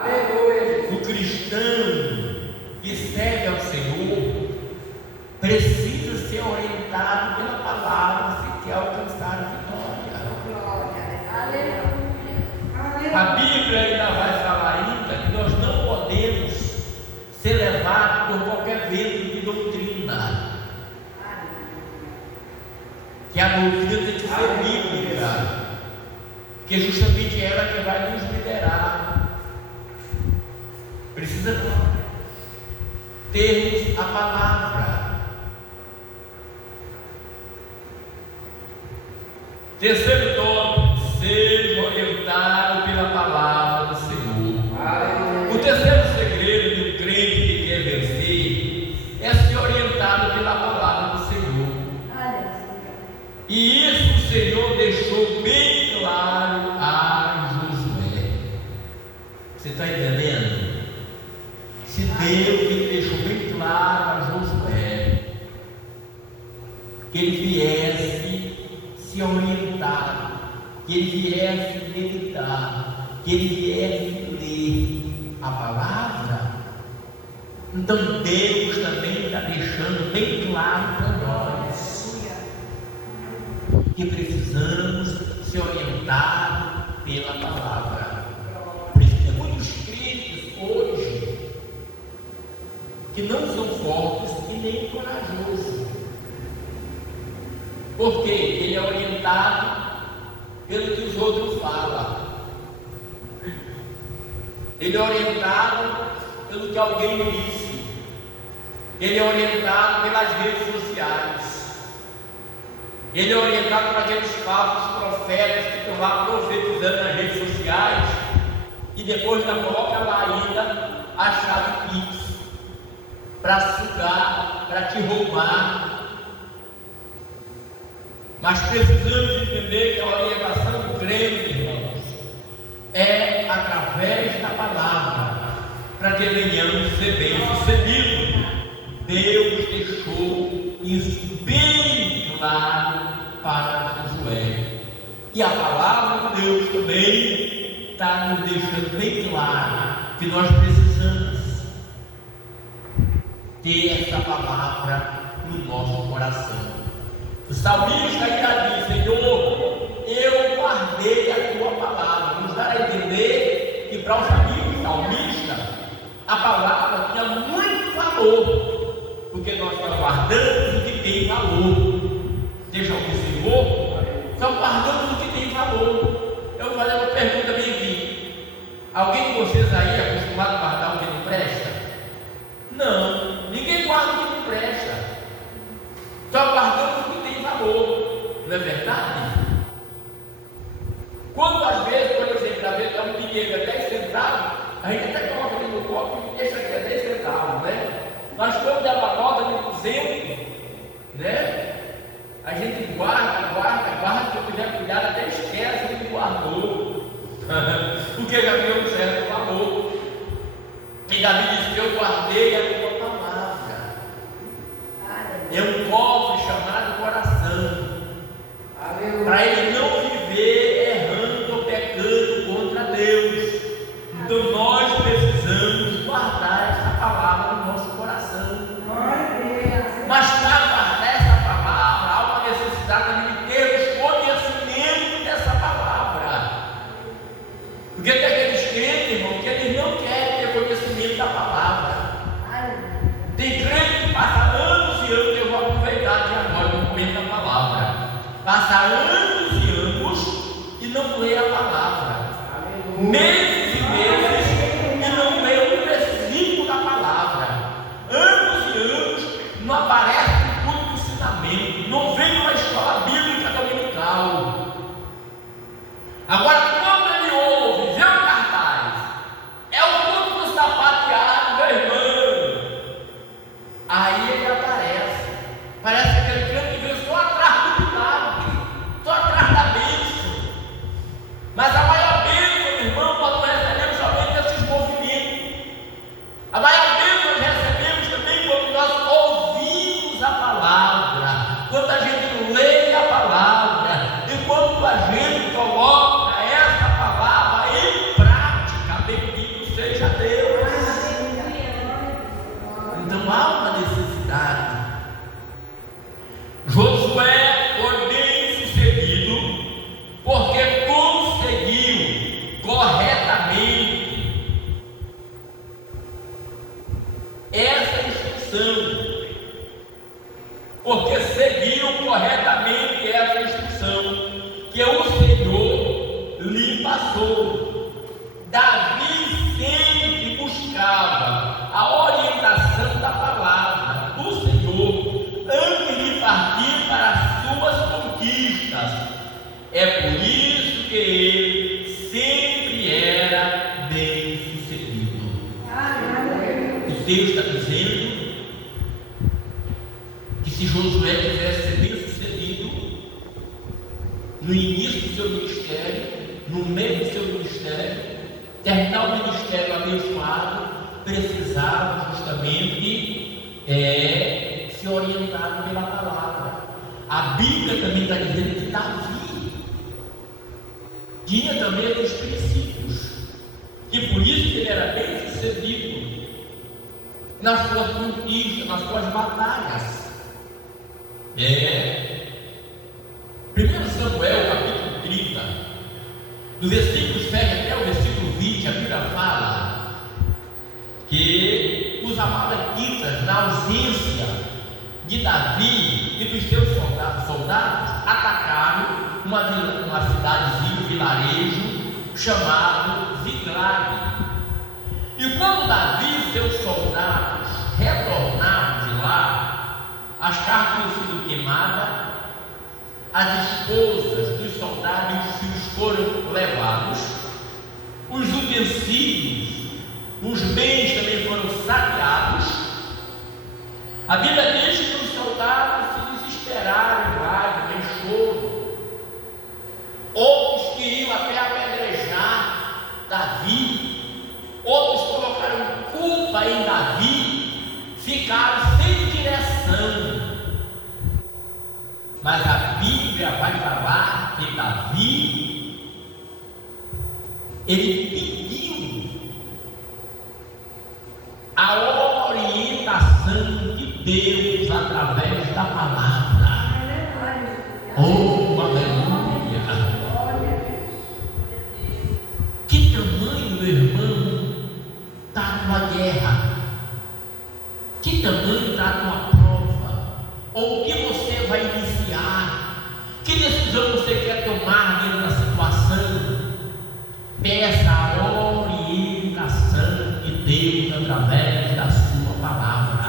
O cristão que serve ao Senhor precisa ser orientado pela palavra se quer alcançar a vitória. A Bíblia ainda vai falar ainda que nós não podemos ser levados por qualquer vento de doutrina, que a doutrina tem que ser bíblica, que é justamente ela que vai nos liderar. Precisa termos a palavra. Terceiro tópico: seja orientado pela palavra do Senhor. O terceiro segredo de um crente que quer vencer é ser orientado pela palavra do Senhor. E isso o Senhor deixou bem claro a Josué. Você está entendendo? Se Deus ele deixou bem claro a Josué que ele viesse se orientar, que ele viesse meditar, que ele viesse ler a palavra. Então Deus também está deixando bem claro para nós que precisamos ser orientados pela palavra. Por isso tem muitos crentes hoje que não são fortes e nem corajosos, porque ele é orientado pelo que os outros falam, ele é orientado pelo que alguém disse, ele é orientado pelas redes sociais, ele é orientado por aqueles falsos profetas que estão lá profetizando nas redes sociais e depois ainda coloca lá ainda a chave Pix para sugar, para te roubar. Mas precisamos entender que a orientação do crente, irmãos, é através da palavra, para que venhamos ser bem-sucedidos. Deus deixou isso bem claro para Josué, e a palavra de Deus também está nos deixando bem claro que nós precisamos ter essa palavra no nosso coração. O salmista ainda diz: Senhor, eu guardei a tua palavra. Nos dá a entender que para o salmista a palavra tinha muito valor, porque nós só guardamos o que tem valor. Você já observou? Só guardamos o que tem valor. Eu vou fazer uma pergunta bem aqui: alguém de vocês aí é acostumado a guardar o que não presta? Não, ninguém guarda o que não presta, só guardamos o que tem valor, não é verdade? Quando às vezes, por exemplo, às vezes dá um dinheiro a 10 centavos, a gente até coloca ali no copo e deixa aqui a 10 centavos, né? Mas quando dá uma nota de 200, né? A gente guarda, se eu quiser cuidar, até esquece que guardou, porque já deu um certo valor. E Davi disse: eu guardei a tua palavra. É um cofre chamado coração, para ele não viver errando ou pecando contra Deus. Então nós precisamos guardar essa palavra no nosso coração. Mas para guardar essa palavra há uma necessidade de termos conhecimento dessa palavra, porque tem aqueles crentes, irmão, que eles não querem ter conhecimento da palavra. Tem crente que passa anos e anos, eu vou aproveitar aqui agora o momento da palavra, passa anos e anos e não lê a palavra, meses e meses e não lê um versículo da palavra, anos e anos não aparece no culto de ensinamento, não vem numa escola bíblica dominical. Agora, quando ele ouve, vê o cartaz, é o culto do sapateado, meu irmão, aí ele aparece. Parece aquele crente que veio só atrás do milagre, só atrás da bênção. Mas a maior bênção, meu irmão, quando pertence a Deus. Então há uma necessidade. Josué foi bem sucedido porque conseguiu corretamente essa instrução, porque seguiu corretamente essa instrução que o Senhor lhe passou. Davi sempre buscava a orientação da palavra do Senhor antes de partir para as suas conquistas. É por isso que ele sempre era bem sucedido. E Deus está dizendo que se Josué tivesse sido bem sucedido no início do seu ministério, no meio do seu ministério, terminar o ministério abençoado, precisava justamente ser orientado pela palavra. A Bíblia também está dizendo que Davi tinha também esses princípios, e por isso que ele era bem sucedido nas suas conquistas, nas suas batalhas. 1 Samuel capítulo 30, do versículo 7 até o versículo 20, a Bíblia fala que os amalequitas, na ausência de Davi e dos seus soldados, atacaram uma cidadezinha, um vilarejo chamado Ziklag. E quando Davi e seus soldados retornaram de lá, as cartas tinham sido queimadas, as esposas dos soldados e os filhos foram levados, os utensílios, os bens também foram saqueados. A Bíblia diz que os soldados se desesperaram em lágrimas, em choro. Outros queriam até apedrejar Davi, outros colocaram culpa em Davi, ficaram sem direção. Mas a Bíblia vai falar que Davi, ele pediu a orientação de Deus através da palavra. Oh, aleluia! Que tamanho, meu irmão, está numa guerra? Que tamanho está numa prova? Ou o que você vai iniciar? Que decisão você quer tomar dentro da situação? Peça a orientação de Deus através da sua palavra.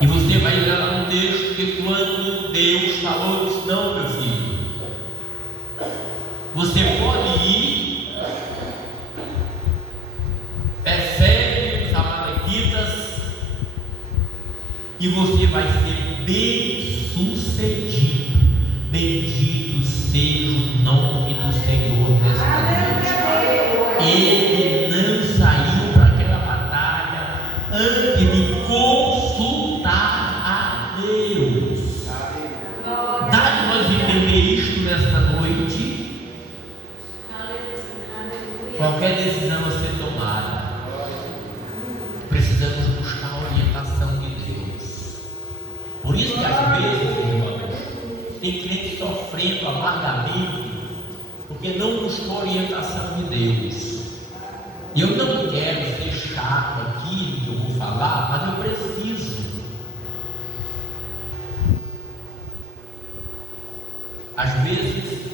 E você vai ler lá no texto que quando Deus falou, disse: não, meu filho, você pode ir, persegue os amalequitas, e você vai ser bem sucedido. Bendito seja o nome do Senhor nesta noite. Ele não saiu para aquela batalha antes de consultar a Deus. Dá-me nós entender isto nesta noite. Qualquer decisão a ser tomada, precisamos buscar a orientação de Deus. Por isso que às vezes, irmãos, tem crente sofrendo amargamente porque não buscou a orientação de Deus. E eu não quero ser chato aqui que eu vou falar, mas eu preciso. Às vezes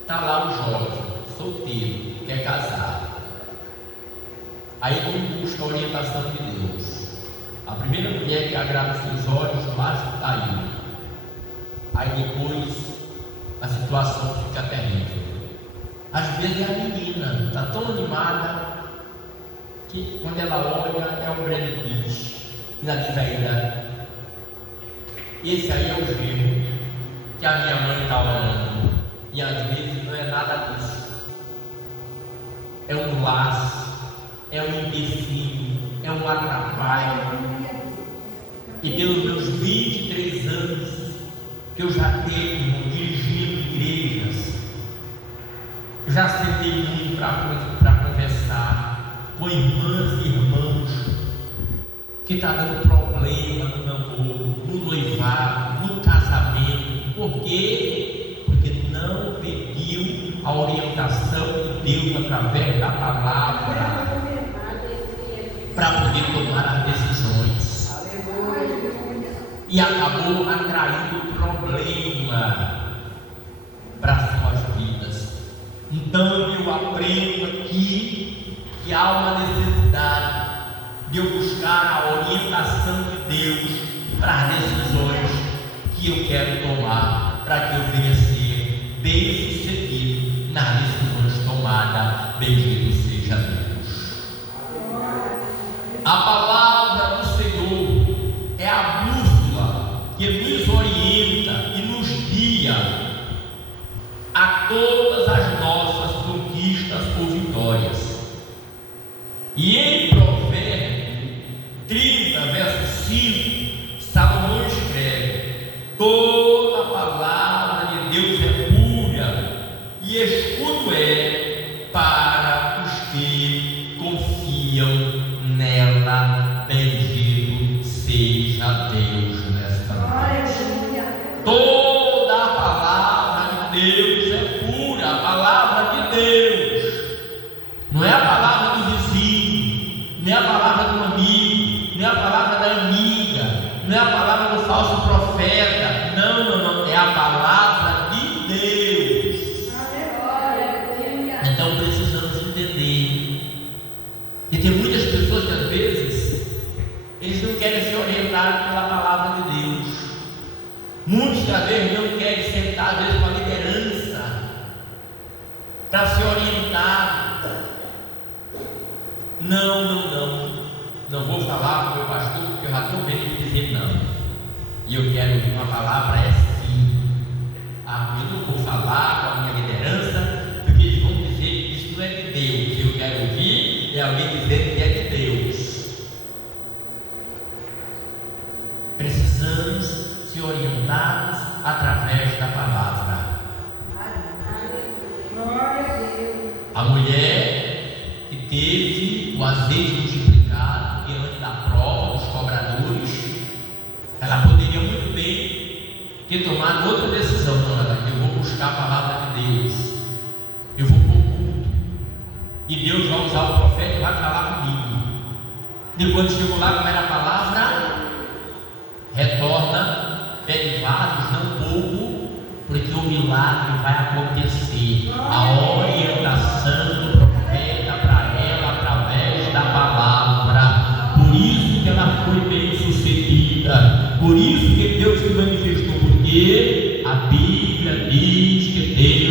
está lá o jovem, solteiro, quer casar. Aí ele busca a orientação de Deus. A primeira mulher que agrada os seus olhos, basta está indo. Aí depois a situação fica terrível. Às vezes a menina está tão animada que quando ela olha é um Brad Pitt. E ela diz ainda: esse aí é o genro que a minha mãe está orando. E às vezes não é nada disso. É um laço, é um empecilho, é um atrapalho. E pelos meus 23 anos que eu já tenho dirigindo igrejas, já sentei muito para conversar com irmãs e irmãos que está dando problema no namoro, no noivado, no casamento. Por quê? Porque não pediu a orientação de Deus através da palavra para poder tomar as decisões. E acabou atraindo problema para suas vidas. Então eu aprendo aqui que há uma necessidade de eu buscar a orientação de Deus para as decisões que eu quero tomar, para que eu venha ser bem sucedido nas decisões tomadas. Bendito seja Deus. A palavra do Senhor é a bússola que nos orienta e nos guia a todas as nossas conquistas ou vitórias. E em Provérbios 30, verso 5, Salomão escreve: toda a palavra de Deus é pura e escudo é para os que confiam nela. Bendito seja Deus nesta noite. Toda a palavra de Deus é pura, a palavra de Deus. Não é a palavra do vizinho, não é a palavra do amigo, não é a palavra da amiga, não é a palavra do falso profeta. Não, não, não. É a palavra de Deus. Então precisamos entender que tem muitas pessoas que às vezes eles não querem ser orientados pela palavra de Deus. Muitos às vezes não querem sentar às vezes com a liderança para ser orientado. Não vou falar com o meu pastor porque eu já estou vendo ele dizer não. E eu quero ouvir uma palavra, é sim. Eu não vou falar com a minha liderança porque eles vão dizer que isso não é de Deus. Eu quero ouvir alguém dizendo que é de Deus. Precisamos ser orientados através da palavra. A mulher que teve o azeite multiplicado diante da prova dos cobradores, ela poderia muito bem ter tomado outra decisão. Não, eu vou buscar a palavra de Deus, eu vou para o culto e Deus vai usar o profeta e vai falar comigo. Depois chegou lá, como era a palavra, retorna, pede vasos, não pouco, porque o milagre vai acontecer. A orientação do profeta para ela através da palavra. Por isso que ela foi bem sucedida. Por isso que Deus se manifestou, porque a Bíblia diz que Deus